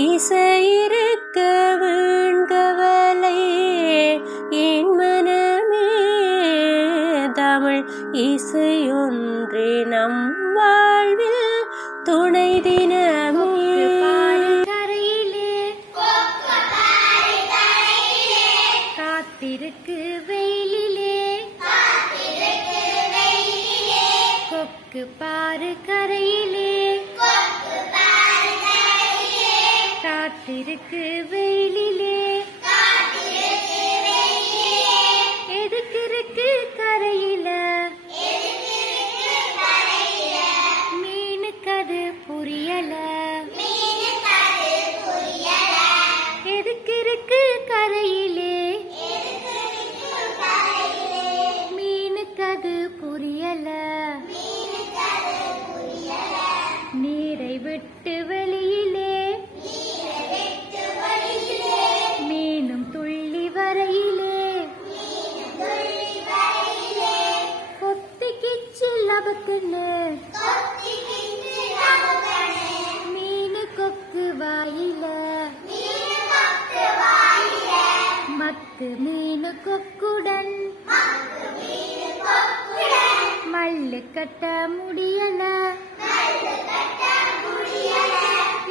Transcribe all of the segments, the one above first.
இசையிருக்க வீண்கவலை என் மனமே தமிழ் இசையொன்றே நம் வாழ்வில் துணை தினமே. காத்திருக்கு வெயிலிலே கொக்கு பாரு கரையிலே காத்திருக்கு வெயிலிலே எதுக்கு இருக்கு கரையில மீனுக்கு அது புரியல எதுக்கு இருக்கு கரையிலே மீனுக்கு அது புரியல நீரை விட்டு வெளியிலே மீனும் துள்ளி வரையிலே கொத்திக்கிச்சு லபக்குன்னு மீனு கொக்கு வாயில மக்கு மீனு கொக்குடன் மல்லு கட்ட முடியல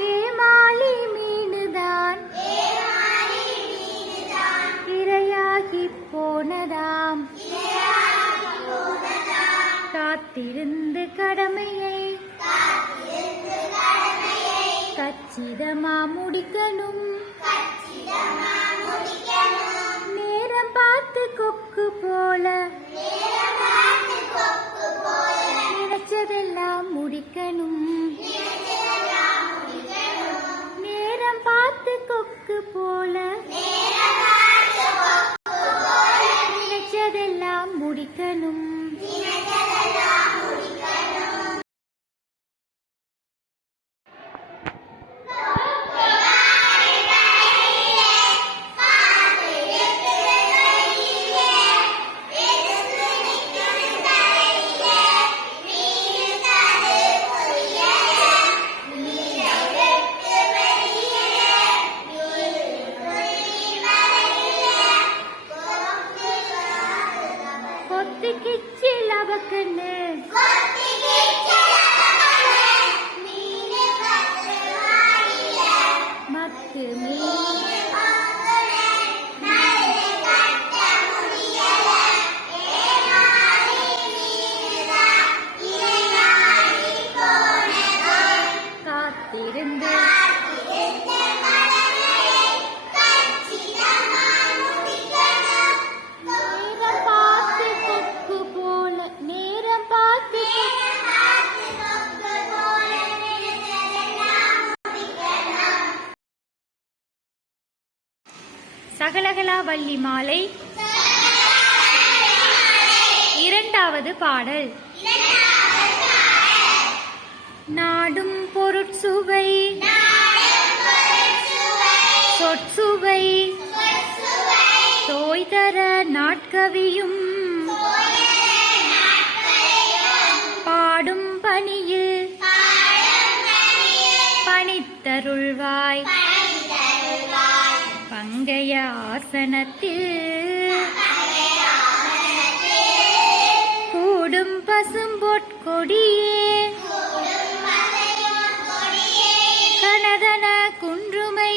ஏமாளி மீனுதான் இரையாகி போனதாம் காத்திருந்து கடமையை கச்சிதமா முடிக்கணும் நேரம் பார்த்து கொக்கு போல நினைச்சதெல்லாம் முடிக்கணும் நேரம் பார்த்து கொக்கு போல நினைச்சதெல்லாம் முடிக்கணும். கொத்திக்கிச்சு லபக்குன்னு மக்கு காத்திருந்து சகலகலா வள்ளி மாலை இரண்டாவது பாடல். நாடும் பொருட்சுவை சொற்சுவை தோய்தர நாட்கவியும் பாடும் பணியில் பணித்தருள்வாய் பங்கைய ஆசனத்தில் கூடும் பசும்பொற்கொடியே கனதன குன்றுமை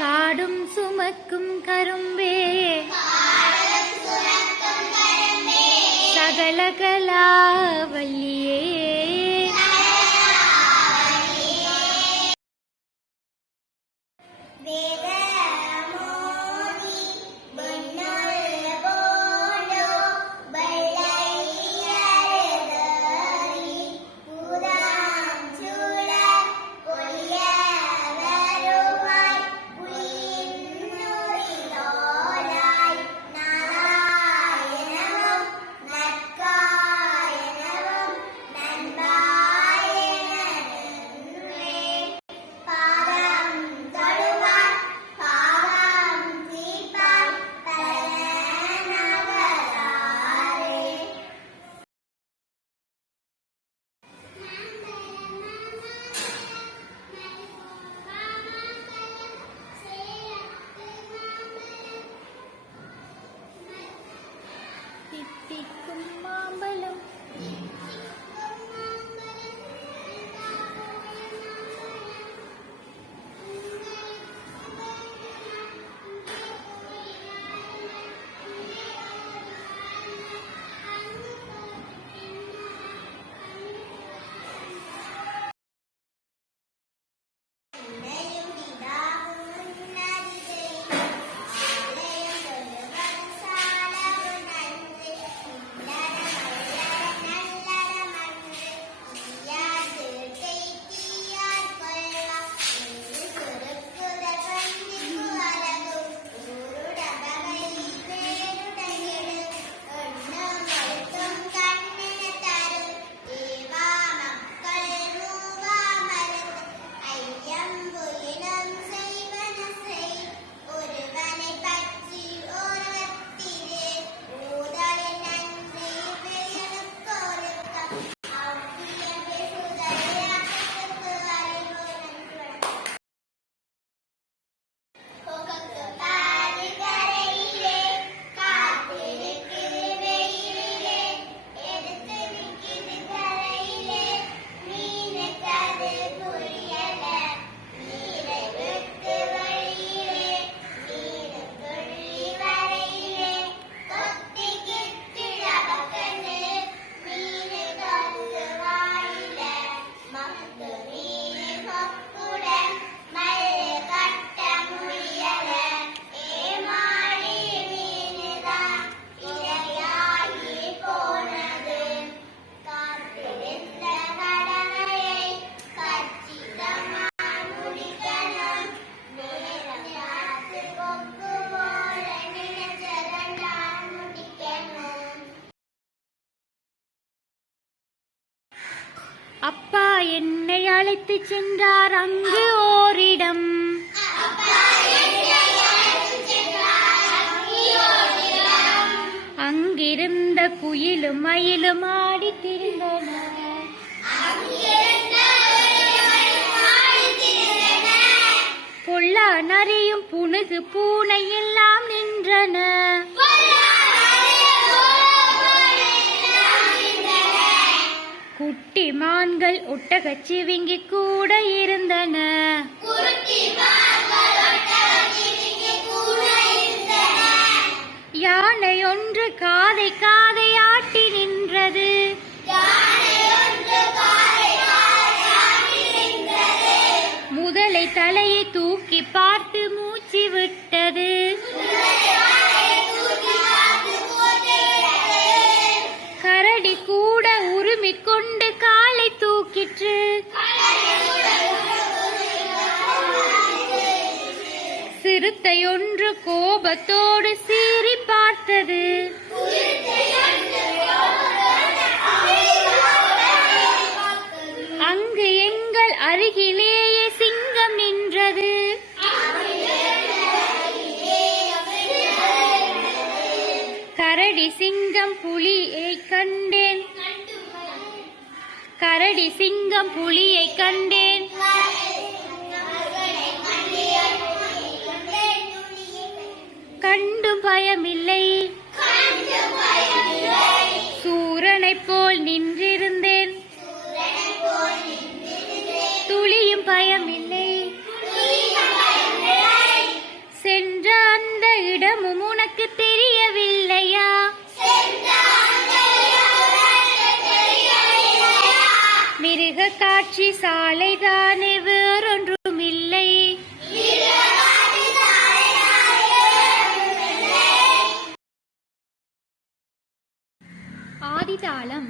காடும் சுமக்கும் கரும்பே சகலகலா வள்ளியே அப்பா என்னை அழைத்துச் சென்றார் அங்கு ஓரிடம். அங்கிருந்த குயிலும் மயிலும் ஆடித் திரிந்தன. பொல்லா நரியும் புனுகு பூனை எல்லாம் நின்றன. குட்டி மான்கள் ஒட்டகச் சிவிங்கி கூட இருந்தன. யானை ஒன்று காதை காதை ஆட்டி நின்றது. முதலை தலையை தூக்கி பார்த்து மூச்சு விட்டது. கரடி கூட உருமிக் கொண்டு காலை தூக்கிற்று. சிறுத்தை ஒன்று கோபத்தோடு சீறி பார்த்தது. அங்கு எங்கள் அருகிலேயே சிங்கம் நின்றது. கரடி சிங்கம் புலியை கண்டேன். கரடி சிங்கம் புலியை கண்டேன். கண்டும் பயமில்லை. சூரனைப் போல் நின்றிருந்தேன். துளியும் பயமில்லை. சென்ற அந்த இடமும் உனக்கு தெரியவில்லையா? மிருக காட்சி சாலைதானே, வேறொன்றும் இல்லை. ஆதிதாளம்.